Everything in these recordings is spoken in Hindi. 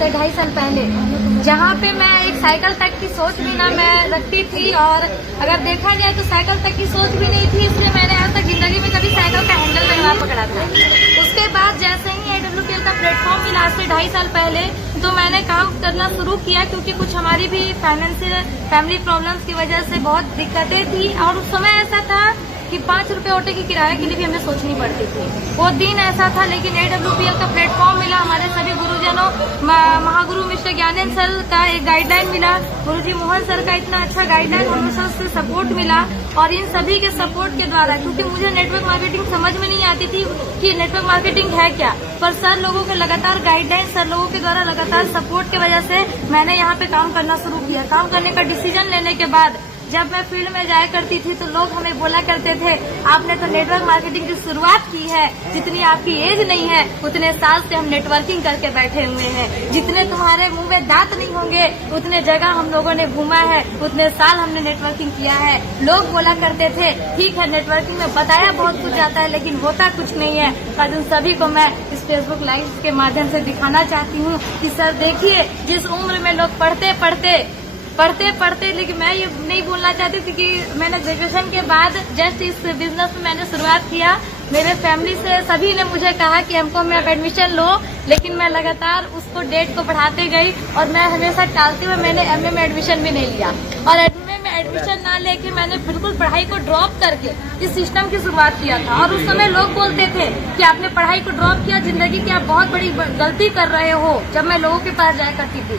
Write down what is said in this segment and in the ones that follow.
से 2.5 साल पहले, जहाँ पे मैं एक साइकिल तक की सोच भी ना मैं रखती थी, और अगर देखा जाए तो साइकिल तक की सोच भी नहीं थी, इसलिए मैंने आज तक जिंदगी में कभी साइकिल का हैंडल नहीं पकड़ा था। उसके बाद जैसे ही AWPL का प्लेटफॉर्म मिला आज से 2.5 साल पहले, तो मैंने काम करना शुरू किया, क्योंकि कुछ हमारी भी फाइनेंशियल फैमिली प्रॉब्लम्स की वजह से बहुत दिक्कतें थी, और उस समय ऐसा था कि 5 रुपए ऑटो की किराए के लिए भी हमें सोचनी पड़ती थी। वो दिन ऐसा था, लेकिन AWPL का प्लेटफॉर्म मिला, हमारे सभी गुरुजनों, महागुरु मिस्टर ज्ञानेंद्र सर का एक गाइडलाइन मिला, गुरुजी मोहन सर का इतना अच्छा गाइडलाइन, हमें से सपोर्ट मिला, और इन सभी के सपोर्ट के द्वारा, क्योंकि मुझे नेटवर्क मार्केटिंग समझ में नहीं आती थी कि नेटवर्क मार्केटिंग है क्या, पर सर लोगों के लगातार गाइडलाइन, सर लोगों के द्वारा लगातार सपोर्ट की वजह से मैंने यहाँ पे काम करना शुरू किया। काम करने का डिसीजन लेने के बाद जब मैं फील्ड में जाया करती थी तो लोग हमें बोला करते थे, आपने तो नेटवर्क मार्केटिंग की शुरुआत की है, जितनी आपकी एज नहीं है उतने साल से हम नेटवर्किंग करके बैठे हुए हैं, जितने तुम्हारे मुंह में दांत नहीं होंगे उतने जगह हम लोगों ने घूमा है, उतने साल हमने नेटवर्किंग किया है। लोग बोला करते थे, ठीक है नेटवर्किंग में बताया बहुत कुछ जाता है लेकिन होता कुछ नहीं है। और उन सभी को मैं इस फेसबुक लाइव के माध्यम से दिखाना चाहती हूँ कि सर देखिए, जिस उम्र में लोग पढ़ते पढ़ते, लेकिन मैं ये नहीं बोलना चाहती थी कि मैंने ग्रेजुएशन के बाद जस्ट इस बिजनेस में मैंने शुरुआत किया। मेरे फैमिली से सभी ने मुझे कहा कि हमको में एडमिशन लो, लेकिन मैं लगातार उसको डेट को बढ़ाते गई, और मैं हमेशा टालते हुए मैंने MA में एडमिशन भी नहीं लिया, और MA में एडमिशन ना लेके मैंने बिल्कुल पढ़ाई को ड्रॉप करके इस सिस्टम की शुरुआत किया था। और उस समय लोग बोलते थे कि आपने पढ़ाई को ड्रॉप किया, जिंदगी की आप बहुत बड़ी गलती कर रहे हो। जब मैं लोगों के पास जाया करती थी,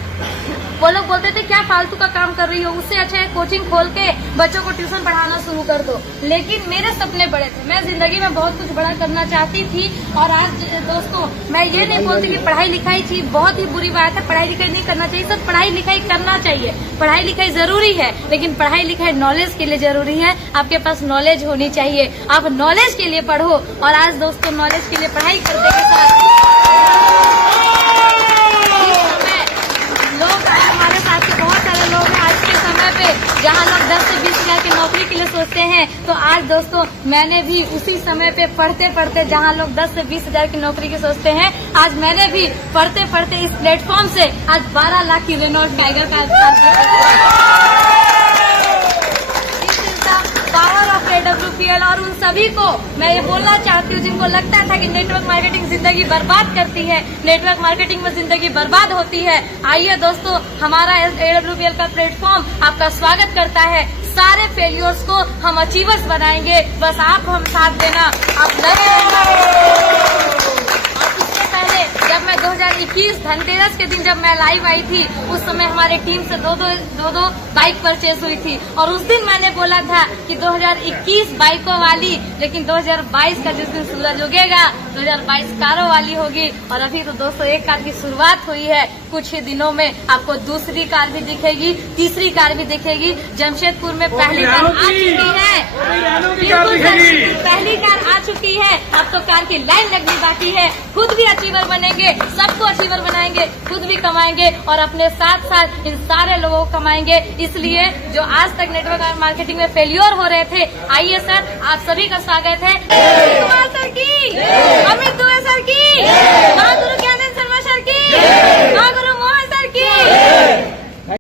वो लोग बोलते थे क्या फालतू का काम कर रही हो, उससे अच्छा है कोचिंग खोल के बच्चों को ट्यूशन पढ़ाना शुरू कर दो। लेकिन मेरे सपने बड़े थे, मैं जिंदगी में बहुत कुछ बड़ा करना चाहती थी। और आज दोस्तों, मैं ये नहीं बोलती कि पढ़ाई लिखाई थी बहुत ही बुरी बात है, पढ़ाई लिखाई नहीं करना चाहिए, सब पढ़ाई लिखाई करना चाहिए, पढ़ाई लिखाई जरूरी है, लेकिन पढ़ाई लिखाई नॉलेज के लिए जरूरी है। आपके पास नॉलेज होनी चाहिए, आप नॉलेज के लिए पढ़ो। और आज दोस्तों, नॉलेज के लिए पढ़ाई करने के साथ हमारे साथ के बहुत सारे लोग हैं आज के समय पे, जहाँ लोग 10 से 20 हजार की नौकरी के लिए सोचते हैं, तो आज दोस्तों मैंने भी उसी समय पे पढ़ते पढ़ते, जहाँ लोग 10 से 20 हजार की नौकरी की सोचते हैं, आज मैंने भी पढ़ते पढ़ते इस प्लेटफॉर्म से आज 12 लाख की रेनॉल्ट टाइगर का पावर ऑफ AWPL। और उन सभी को मैं ये बोलना चाहती हूँ जिनको लगता था कि नेटवर्क मार्केटिंग जिंदगी बर्बाद करती है, नेटवर्क मार्केटिंग में जिंदगी बर्बाद होती है, आइए दोस्तों, हमारा AWPL का प्लेटफॉर्म आपका स्वागत करता है। सारे फेलियर्स को हम अचीवर्स बनाएंगे, बस आप हम साथ देना, आप लगे रहना। जब मैं 2021 धनतेरस के दिन जब मैं लाइव आई थी, उस समय हमारे टीम से दो बाइक परचेज हुई थी, और उस दिन मैंने बोला था कि 2021 बाइकों वाली, लेकिन 2022 का जिस दिन सूरज उगेगा 2022 कारों वाली होगी। और अभी तो दोस्तों एक कार की शुरुआत हुई है, कुछ ही दिनों में आपको दूसरी कार भी दिखेगी, तीसरी कार भी दिखेगी। जमशेदपुर में पहली कार आ चुकी है, पहली कार आ चुकी है, अब तो कार की लाइन लगनी बाकी है। खुद भी अचीवर बनेंगे, सबको अचीवर बनाएंगे, खुद भी कमाएंगे, और अपने साथ साथ इन सारे लोगों को कमाएंगे। इसलिए जो आज तक नेटवर्क मार्केटिंग में फेल्योर हो रहे थे, आइए सर, आप सभी का स्वागत है। सर की, अमित दुबे सर की, महागुरु ज्ञानेंद्र शर्मा सर की, महागुरु मोहन सर की।